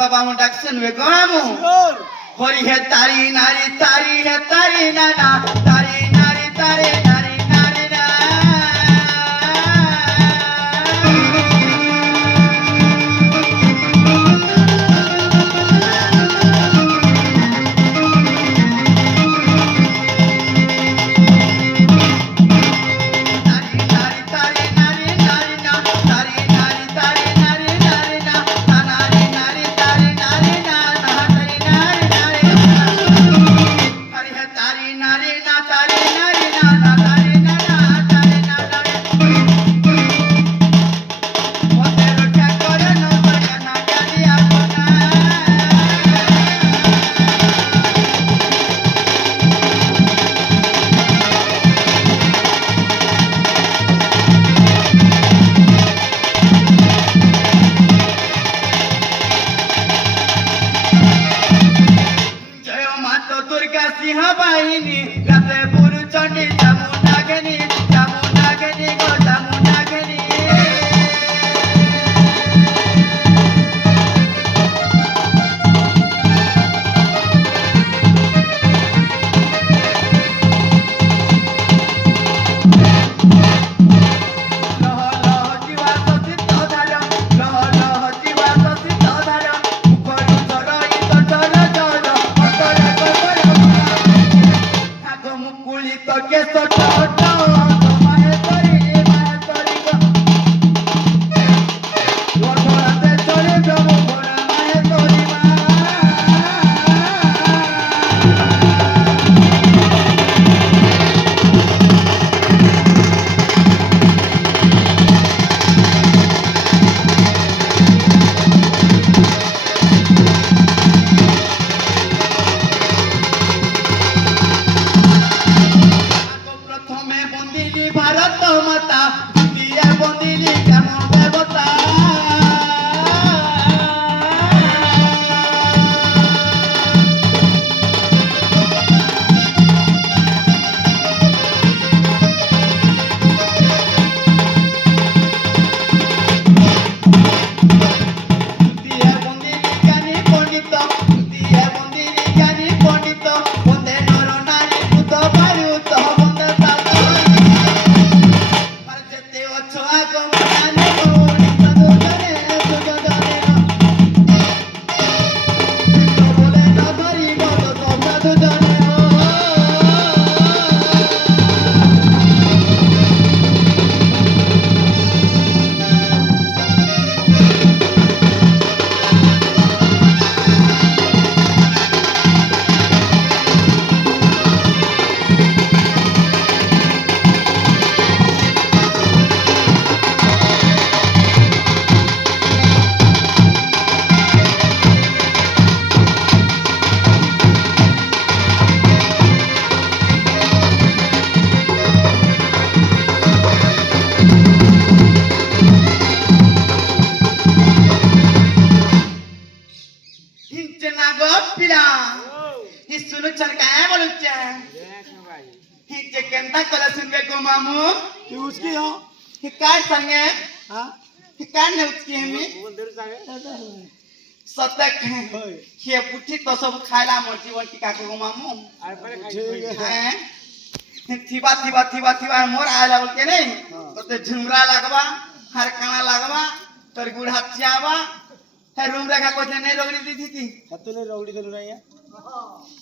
बाबा डाक्सन वे गामू होरी है तारी नारी नाना तारी नारी तारी नारी नारी ना तारी नारी तारी नारी नारी ना तारी नारी तारी नारी पिला हि सुनु चल काय बोलुचे हि जे केंता कला सुनबे गो मामू ती उसकी हो हि काय सांगे हा हि काय नेउचकी मी सतक होय हे पुठी तो सब खायला मोर जीवन टीका गो मामू ठीक आहे थिबा थिबा थिबा थिबा मोर आयला बोल के नहीं तो ते झुमरा लगवा हरकाना लगवा तर गुड़ हथियावा है रूम रेखा को ने रोगड़ी दी थी हतले रौडी देलु नाही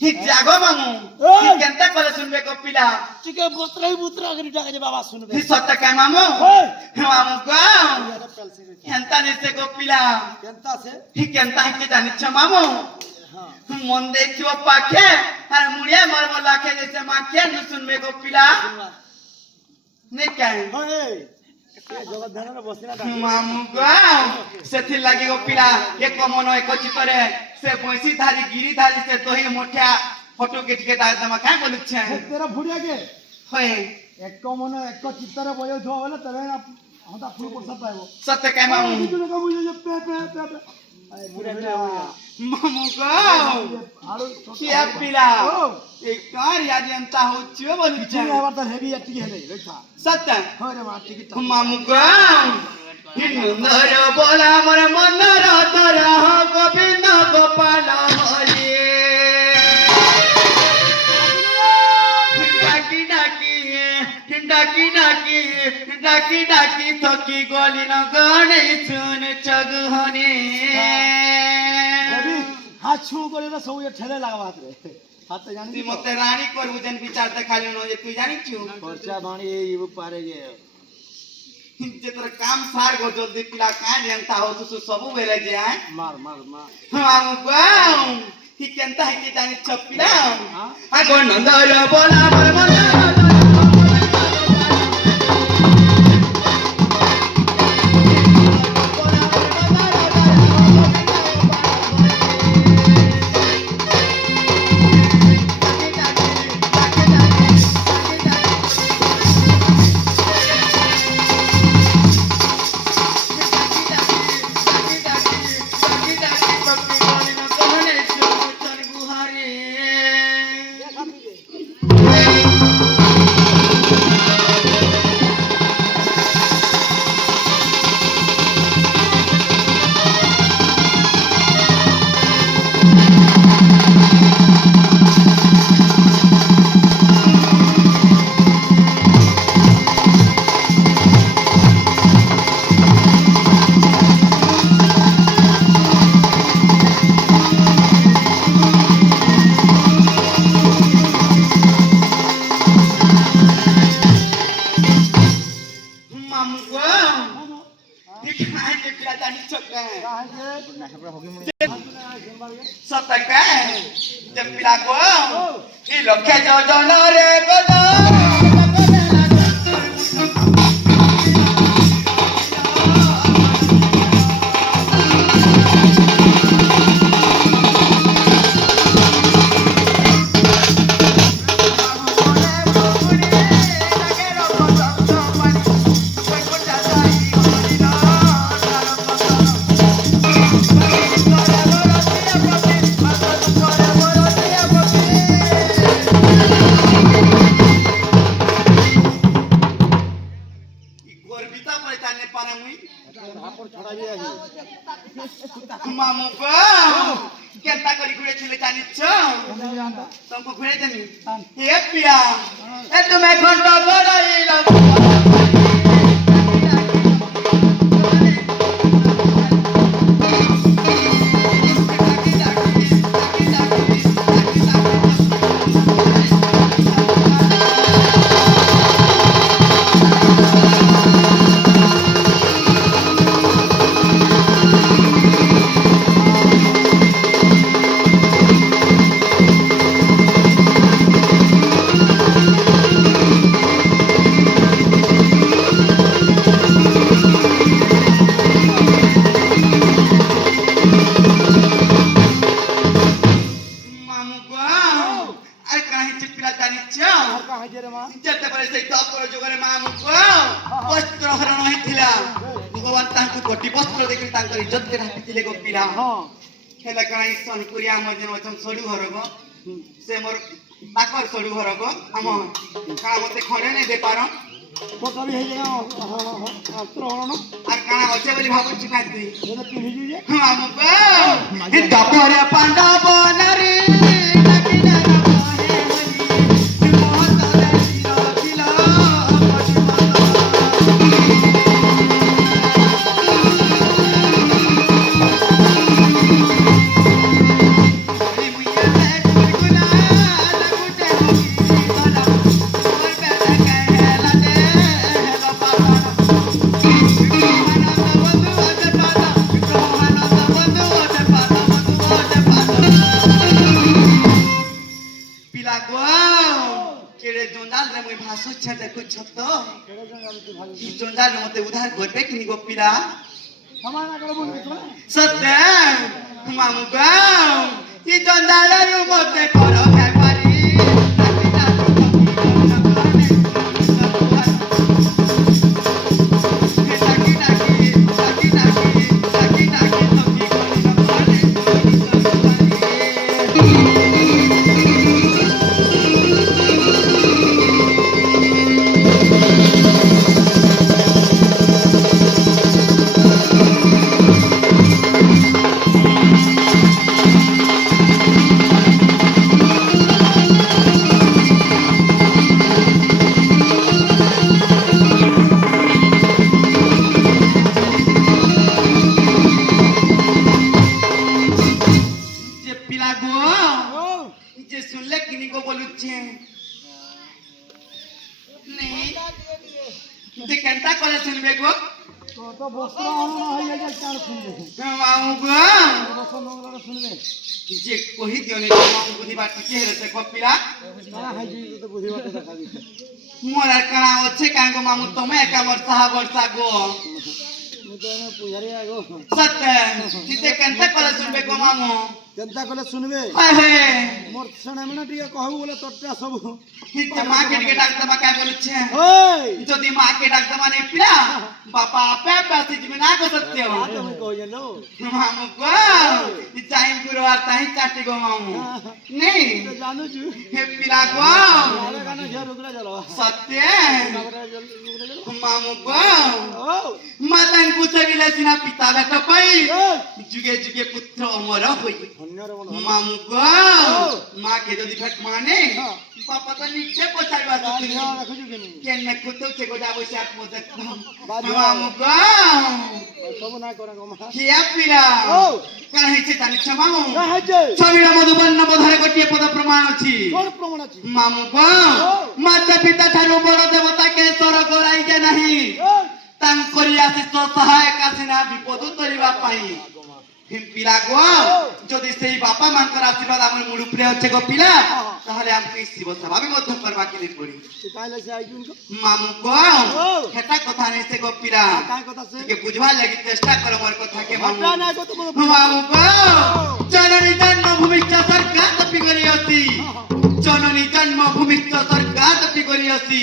हि जागो मामू ओय! हि केंता कले सुनबे को पिला ठीक आहे बुत्रा करी टाका जे बाबा सुनबे हि सत्य काय मामू होय मामू को याला पेलसे केंता निसे को पिला केंता से हि केंता हि जानि छ मामू हां मन देखियो पाखे और मुड़िया मर मर लाखे जैसे माखे न सुनबे को पिला नहीं क्या होय ये जगत ध्यान रे बसिना मामू को सेथि लागि को पिला एक मन एक चितरे से पैसी धारी गिरी धारी से तो ही मोठ्या फोटो खींच के दाद दमा काय बोलु छे तेरा फुडिया के होय एक मन एक चित्तर बयो जो होला तबे हता फुल परसा पाइबो सत्य काय मामू तुने का बुझे पे अरे पूरा मामू को आरो किया पिला एक कार याद अंता हो छे बोलु छे चिनी आवर त हेवी अटकी हेले रेखा सत्य हो रे मा टिकट मामू को हिंदर बोला मोर मनर तोरा गोविंद गोपाल हरि डाकी डाकी डाकी डाकी डाकी डाकी थकी गली न गणे सुन चगहने हेवी हाथ छू करे ना सब ये ठेले लगावा रे हाथ जानी ती मते रानी कर बुझन विचार त खाली न जे तू जानी छु खर्चा बाणी ये पारे जे जे तोर काम सार गो जल्दी पिला का जनता हो तू सब बेले जे आय मार मार मार हम गाऊ ही केंता है कि जानी छपिला आ गो नंदर बोला मोर मन सत्य काय ते पिला को ई लखे जोजन रे गोदो मामू को केंता करी गुड़े छिले जानी छ तुमको घुरे देनी ए पिया ए तुम्हें घंटा गड़ाई लो ହେଲେ କାଣା ଇ ସନପୁରିଆ ଆମର ଯେନ୍ ଅଛନ୍ ସଡୁ ଘର ଗো ସେ ମୋର ତାକର ସଡୁ ଘର ଗো ଆମ କାଣା ମତେ ଖଣ୍ଡେ ନେଇ ଦେ ପାରନ୍ তোটা বি হেই জায়গা অস্ত্র হলো আর কাଣା অছে বলি ভাবুছি না তুই এটা পিনিজু যে আমগো দপরে পাণ্ডব নারী নাকিনা রহে হলি মহতলে চির মতে উদ্ধার করবে কিনি গোপিলা সমান করে বলবি তো সত্য মামু গাও ই জঞ্জালের মতে করো ব্যাপারি কেনটা করে শুনবে গো তো বস্ত্র হলো হয়ে যায় চার শুনবে মামু গো বস্ত্র নোংরা শুনবে যে কহি দিওনি মামু বুঝিবা কিছু হেছে কপিলা তারা হাইজি তো বুঝিবা তো দেখাবি মোর আর কানা আছে কাঙ্গো মামু তুমি একা মোর সাহা বর্ষা গো মু তো এনে পুজারি আগো সত্য নিতে কেনটা করে শুনবে গো মামু চিন্তা করলে শুনবে হে মোর সেনা মিনা টিকে কহু বলে তোরটা সব নিতে মাকে কে ডাকতে মা কা বলছে ওই যদি মাকে ডাকতে মানে পিলা বাবা আপে বাসি তুমি না গো সত্য তুমি কই জানো মামু গো চাই গুরু আর তাই চাটি গো মামু নেই তো জানো জু হে পিলা গো আরে গানা ঝে রুগরা চলো সত্য রুগরা চলো মামু গো ও মাতান পুছবিলে সিনা পিতা বেটা পাই ওই যুগে যুগে পুত্র অমর হই ধন্যরে বল মামু গো মাকে যদি ফেট মানে বাবা তো নিচে পছাইবা তুমি রাখু কেনি কেন কুতো ছে গো যাবো সাত মজা মামু গো সব না করে গো মা কিয়া পিলা ও কার হইছে জানি ছ মামু না হাইজে ছবিরা মধুবর্ণ বধারে গোটিয়ে পদ প্রমাণ আছে কোন প্রমাণ আছে মামু গো মাতা পিতা ঠারু বড় দেবতা কে স্বর করাই যে নাহি ওই তাঙ্করি আশিষ সহায়ক আসিনা বিপদ তরিবা পাই পিলা গো যদি সেই বাপা মানকর আশীর্বাদ আমার মুড় উপরে হচ্ছে গো পিলা তাহলে আমাকে শিব স্বাভাবিক মধ্য করবা কিনে পড়ি তুই কাইলে সে আইজুন তো মামু গো সেটা কথা নেই সে গো পিলা কাই কথা সে কে বুঝবার লাগি চেষ্টা করো মোর কথা কে মামু হটা না কত বড় মামু গো জননী জন্মভূমি সরকার তপি করি অতি জননী জন্মভূমি সরকার তপি করি অতি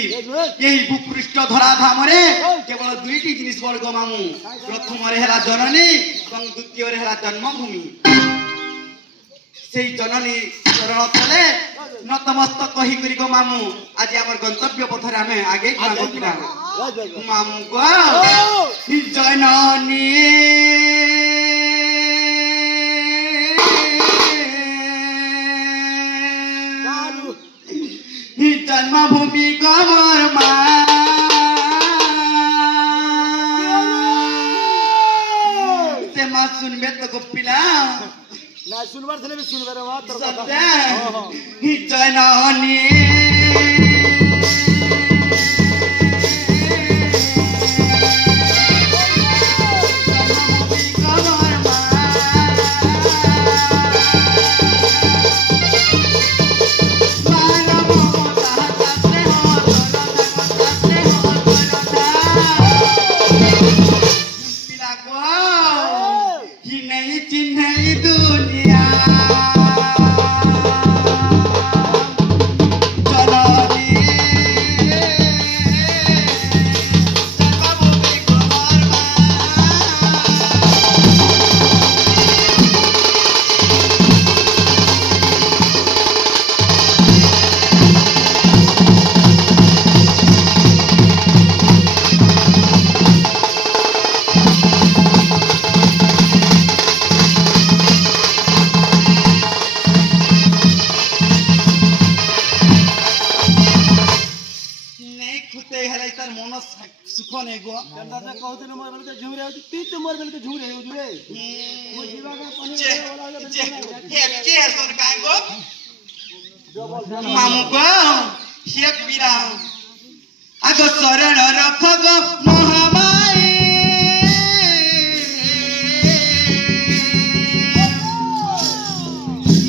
এই ভূপৃষ্ঠ ধরা ধামরে কেবল দুইটি জিনিস বড় গো মামু প্রথমরে হেলা জননী এবং দ্বিতীয়রে হেলা জন্মভূমি সেই জননী চরণ তলে নতমস্তক কহি করি গো মামু আজি আমার গন্তব্য পথরে আমি আগে গিলাম মামু গো জননী জন্মভূমি গমর মা সে মা শুনবে তো গোপিলা না শুনবার ছেলে শুনবে রে মা তোর কথা জননী କହୁଥିଲି ମୋର ବେଲେ ଝୁମରେ ହେଉଛି ତୁଇ ତ ମୋର ବେଲେ ଝୁମରେ ହେଉଛୁ ରେ ମୁଁ ଯିବା ହେକେ ହେସନ କାଇଁ ଗो ମାମୁ ଗো ସିଏ ପିଲା ଆଗ ଶରଣ ରଖ ଗো ମହାମାଇ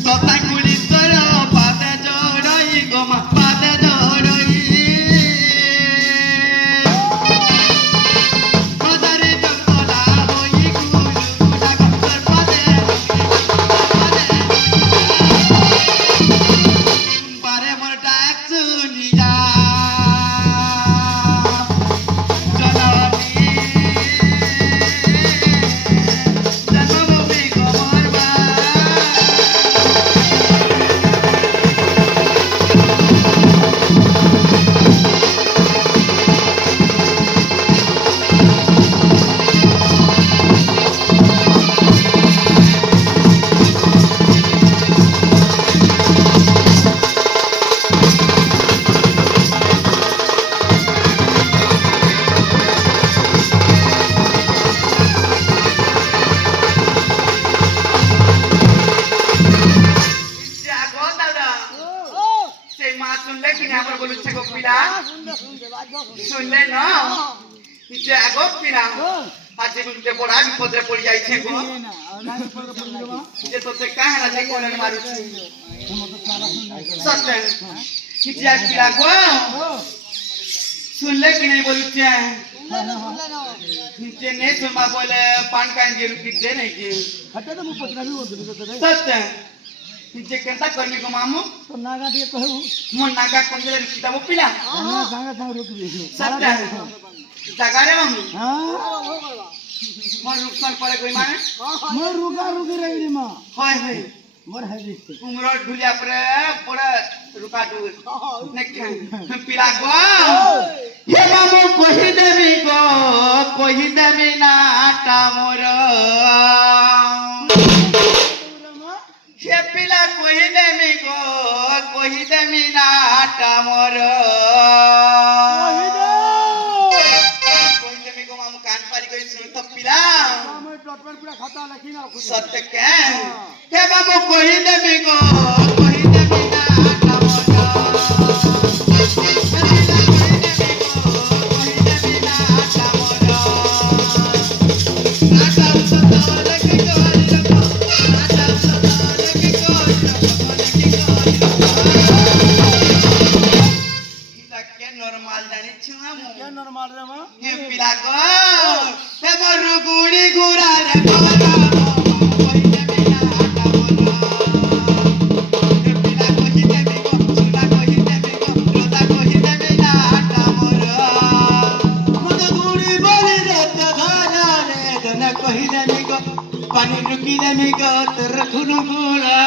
ତଥା କୁଳିଶ୍ୱର ପାଦେ ଯୋଡ଼ଇ ଗো ମା ପାଦେ ଯୋଡ଼ଇ ହଜାରେ ଜଙ୍ଗଲା ହୋଇ ଗୁରୁ ଗୁଡାକ ପାଦେ ପାରେ ମୋର ଡାକ ଶୁଣି ଯା ଜନନୀ ଜନ୍ମଭୂମି ଗো ମୋର ମା जागो दादा से माँ सुनले कि नहीं पर बोलू छे गो पिला सुनले न जागो पिला आज मुझे बड़ा विपद रे पड़ जाई छे गो जे तो से काहे ना जे कोने मारू सत्य कि जाग पिला गो सुनले कि नहीं बोलू छे जे ने सुनमा बोले पान कान जे रुपी दे नहीं के हटे तो मैं पचना भी बोलते सत्य जे केंता करनी गो मामू तो नागा दिए कहू मोर नागा कंजले रुकिता वो पिला हां संग संग रुक भी सत्य जगा रे मामू हां मोर रुकसन पड़े कोई माने मैं रुका रुकी रही रे मां होय होय मोर है रिश्ते उमरो ढुलिया परे पड़े रुका दू नेखे पिला गो हे मामू कहि देबी नाटा मोर हे पिला कहि देबी नाटा मोर कहि देबी गो मामू कान पारी कहि सुन तो पिला मैं डॉक्टर पूरा खाता लखी ना खुद सत्य के हे मामू कहि देबी नाटा मोर क्या नॉर्मल रे मां पानी रुकी देमी गो तर खुनु गुला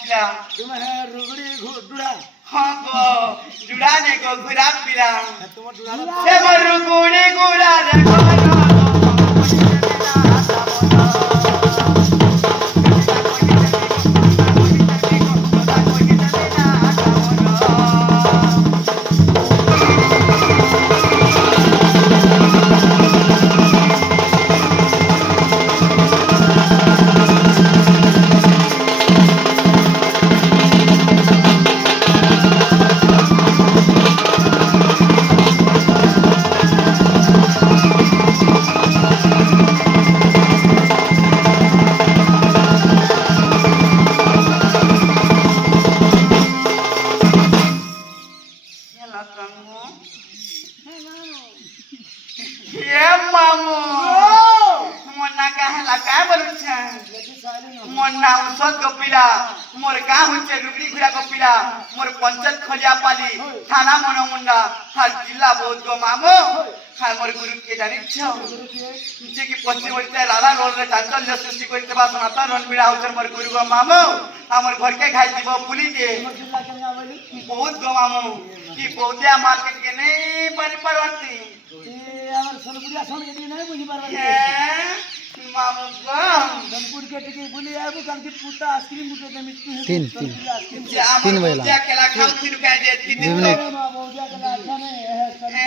ପିଲା ତୁମେ ହେ ରୁଗଡ଼ି ଡୁଡ଼ା ହଁ ଗୋ ଜୁଡ଼ା ନେ ଗୋ ଘୁରା ପିଲା ତୁମ ଡୁଡ଼ା ଏ ମରୁ ଗୁଡ଼ି ଗୁଡ଼ା ରେ मोर गाँव होचे रुगड़ी घुरा कपिला मोर पंचायत खलिया पाली थाना मनमुंडा हर जिला बहुत गो मामो हाय मोर गुरु के जानि छ जे कि पश्चिम ओडिशा राधा रोड रे चांचल्य सृष्टि करते बा सनातन रणबीरा होचर मोर गुरु गो मामो हमर घर के खाइ दिबो पुली के बहुत गो मामो कि बहुतिया मार्केट के नहीं बनी परवती আমার সোনপুরিয়া সঙ্গে দিয়ে নাই বুঝি পারবা मामू गो সোনপুর के टिके बोली आबू कान की पुता आइसक्रीम मुटे दे मिट्टी तीन जे हमर बहुतिया केला खाउ थिन का जे तीन दिन मां बोलिया के अच्छा ने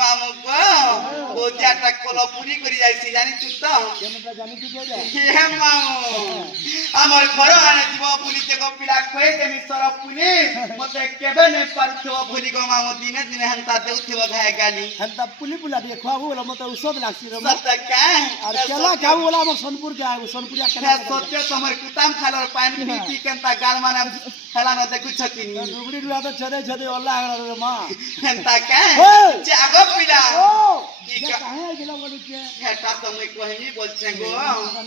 मामू गो बहुतिया टा कोलो पूरी करी जाइसी जानि तू तो केमता जानि तू के जा हे मामू हमर घर आने जीव पुली ते गो पिला खोए के मिसर पुली मते केबे ने परथो भोली गो मामू दिने दिने हंता देउथिबो भाई गाली हंता पुली पुला दिए खाबू वाला मते औषध लागसी रे सत का और केला खाबू वाला हमर सोनपुर के आबू सोनपुरिया हे सत्य तमर कुताम खालर पानी पी पी केनता गाल माने हेला न देखु छकिनी रुगड़ी रुआ तो छदे छदे अल्लाह रे मां हंता का जे आगो पिला ओ ठीक ये काहे गेला बोली के हेटा तो मैं कहनी बोलछे गो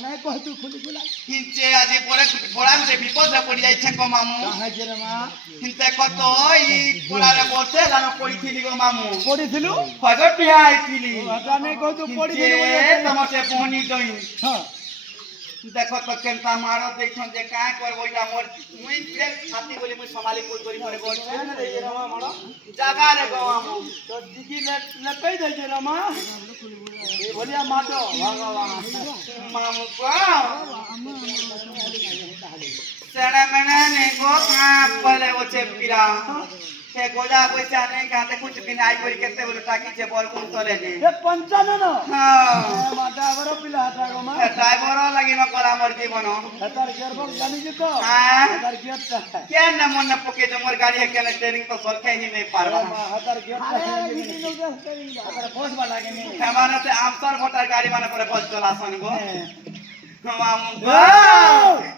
नहीं कह तू खुली खुला हिंचे आज पड़े बड़ा रे विपद रे पड़ी जाई छे गो मामू काहे जे रे मां हिंते कत ई पड़ा रे बोलते लानो पड़ी थी गो मामू पड़ी थिलु फगट पिया आइथिली हटा नहीं कह तू पड़ी जे थिलु तमसे पहुनी जई हां देखो तो केनता मारो देखो जे का करबोइला मोर मुई फिर छाती बोली मुई संभाली कोई करी मोर गोड़ छे ना रे रमा मारो जगा रे गो मामू तो दिगी लपई दे जे रमा ए बोलिया माटो भगवान मामू को सेना मना ने गो का पले ओचे पिरा के गोजा पैसा नहीं खाते कुछ भी नहीं करी केते बोले टाकी छे बोल कोन तले जे ए 55 हां माटा बरो पिला हटा गो मा ड्राइवर लगी न करा मोर जीवन हतार गेरबक जानी जे तो हां हतार गेट के न मन पके जो मोर गाड़ी के ट्रेनिंग तो सरखे ही नहीं पारबा हतार गेट हतार पोस बा लागे नहीं हमारे से आमसर मोटर गाड़ी माने पर बस चला सन गो मामू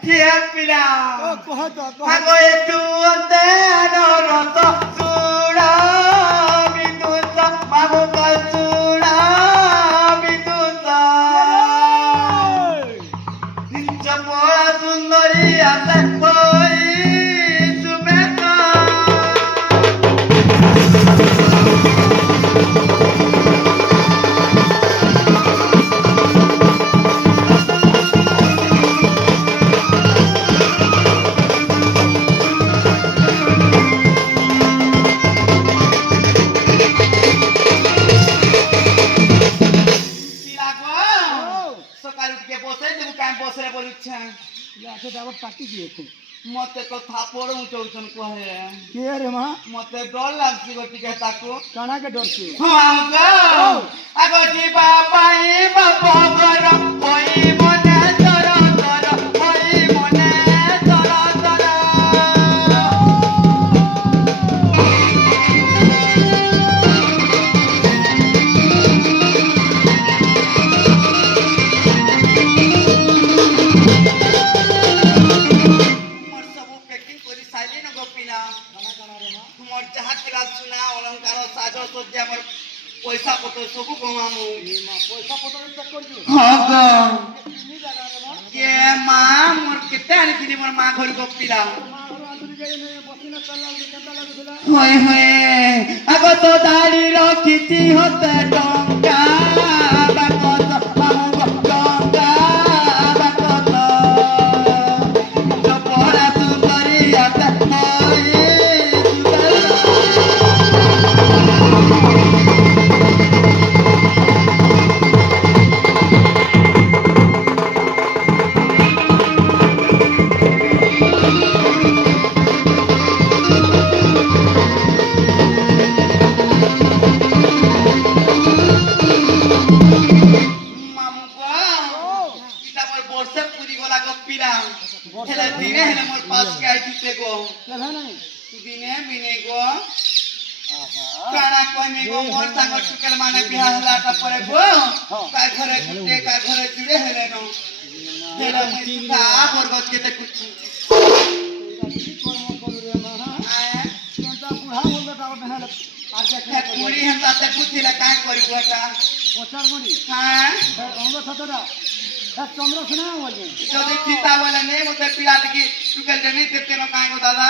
के पिला ओ कह तो हागो ए तू अंते अनरत सुड़ा बिदुता मामू का सुड़ा बिदुता जपड़ा सुंदरी आते कोई सुमेता अच्छा जाब पार्टी किए थे मते तो थापोड़ उचौचन कहे के रे मां मते डर लागसी गोटी के ताको काना के डर से हम गो आगो जी बापाई बापो घर कोई मने तर तर कोई मने तर तर पैसा पत्र सब कमामु पैसा पटर चेक कर दियो हां गो कितनी जगह रे मां के मां मोर केते आनी थी मोर मां घर को पिला मां घर आंदुरी जाई ने बसिना चला केता लागुला होय होय आगो तो दाढ़ी रखिती होते टंका बाकत मामू टंका बाकत तो पड़ा କହିବିନି ଗୋ କାଣା କହିମି ଗୋ ମୋର ସାଙ୍ଗ ଟୁକେଲ ମାନେ ବିହା ହେଲା ତାପରେ ଗୋ କା ଘରେ ଗୁଟେ କା ଘରେ ଜୁଡେ ହେଲେ ନ ହେଲେ ମୁଇଁ ସୁଖା ବରଗଦ କେ ଦେଖୁଛି କୁড়ি হেতা দেখুছিলে কাঁ করবো এটা হ্যাঁ যদি চিন্তা বলে নেই মতো পিলা দেখি টুকেল টেনি দেখতে না কাঁ গো দাদা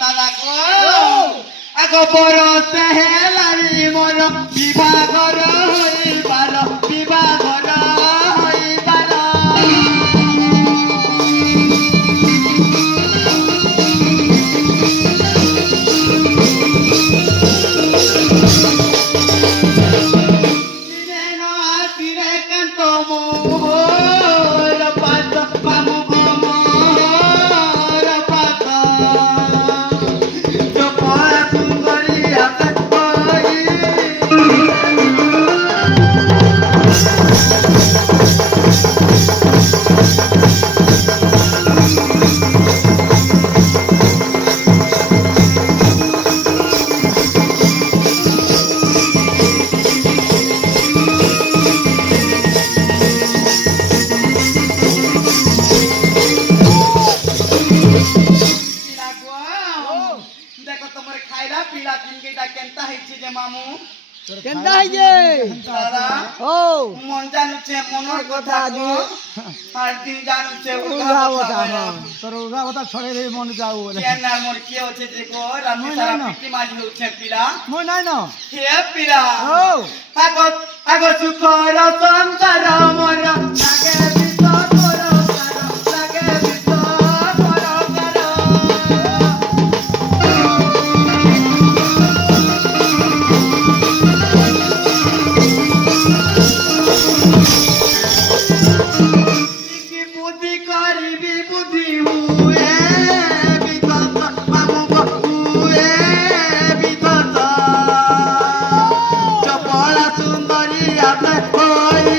দাদা গো আগো বরস হেলারি মোর বিবাহর হইবার বিবাহর হইবার কেনতা হইছে দাদা ও মন জানুছে মনের কথা গো আর দিন জানুছে উগা কথা তোর উগা কথা ছড়ে রে মন যাও বলে কেন আর মোর কি হচ্ছে যে গো রাতে সারা পিটি মারি হচ্ছে পিলা মই নাই না হে পিলা ও আগো সুখর সংসার মোর লাগে বিত তোর লাগে বিত তোর বুদ্ধি করিবি বুদ্ধি হুয়ে বিতত বাবু হুয়ে বিতত চপলা সুন্দরী আপে হই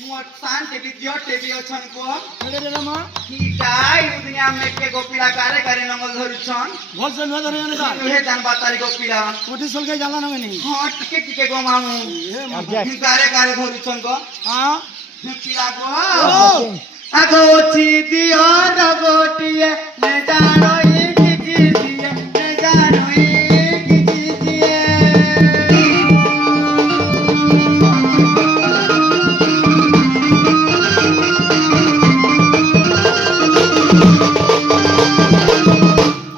मोर शान टेबी दियो टेबी अछन को रे रे मा किटाई दुनिया में के गोपिला कारे कारे नंगल धरुछन भल से न धरे न ता तुहे जानबा तारी गोपिला कोठी सल के जाला न नहीं हां टिके टिके गो मामू कारे कारे धरुछन को हां पिला गो आगो ची दियो रगोटिए ने जानोई किची दिए ने जानोई किची दिए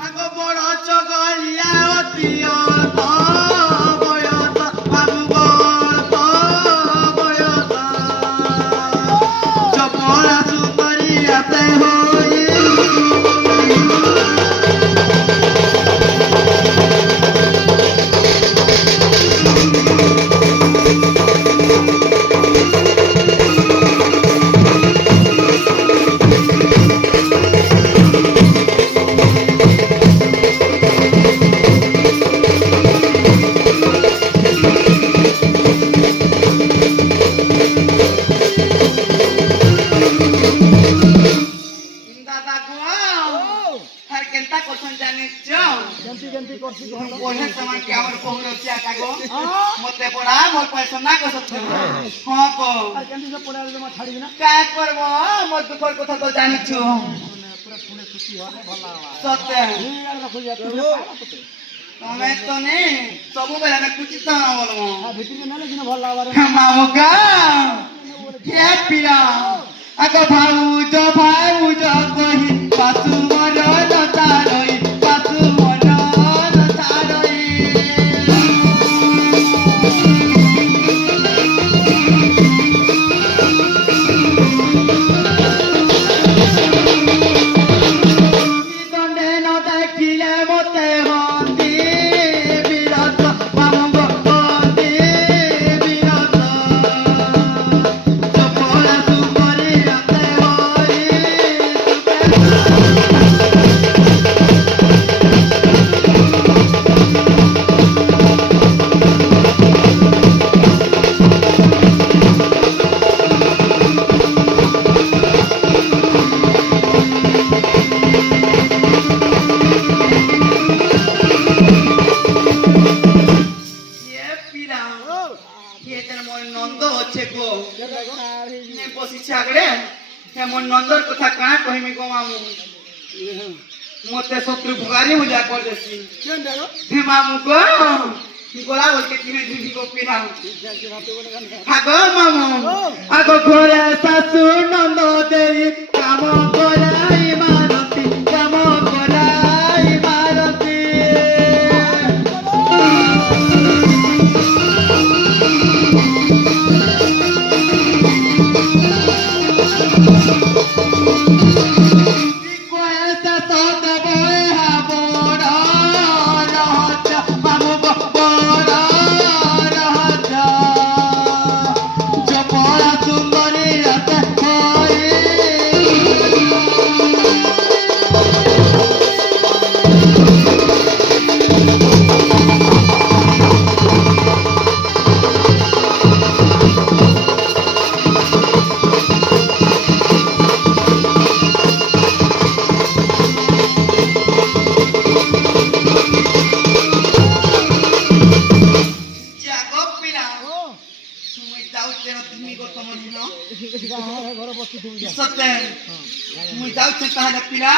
আগো বড় চগলিয়া অতিয় তো বয়স বাবু তো বয়স চপলা সুন্দরিয়াতে হই দাদা গো আর কেনতা করছন জানিছ গন্তি গন্তি করছি কহ পড়ে সময় কি আমার পৌরছি আকা গো মতে পড়া মোর পয়সা না কসত হ্যাঁ গো আর গন্তি সব পড়া জমা ছাড়ি না কা করব মোর দুঃখর কথা তো জানিছ পুরা শুনে খুশি হয় ভাল লাগা সত্য এই আর রাখো যা তুমি তো নে সবু বেলা না কুচি তো না বলবো আর ভিতরে না লাগিনা ভাল লাগা রে মামুকা হে পিরা আগো ভাউজ ভাউজ কহি পাতু মর নতারই পাতু মর নতারই দণ্ডে ন দেখিলে মতে হন্তি বিরত মামুক হন্তি বিরত নন্দ আছে গো নে বসিছে আগড়ে হে মোর নন্দর কথা কাଣା কহিমি গো মামু মতে শত্রু ভুগারি মুজা করে দেছি হে মামু গো গোলা বলকে কিনে দিবি গো পিনা আগো মামু আগো ঘরে শাশু নন্দ দেই কাম করাই মারতি কাম করাই মারতি সত্যি মুই যাউছে তাহলে পিলা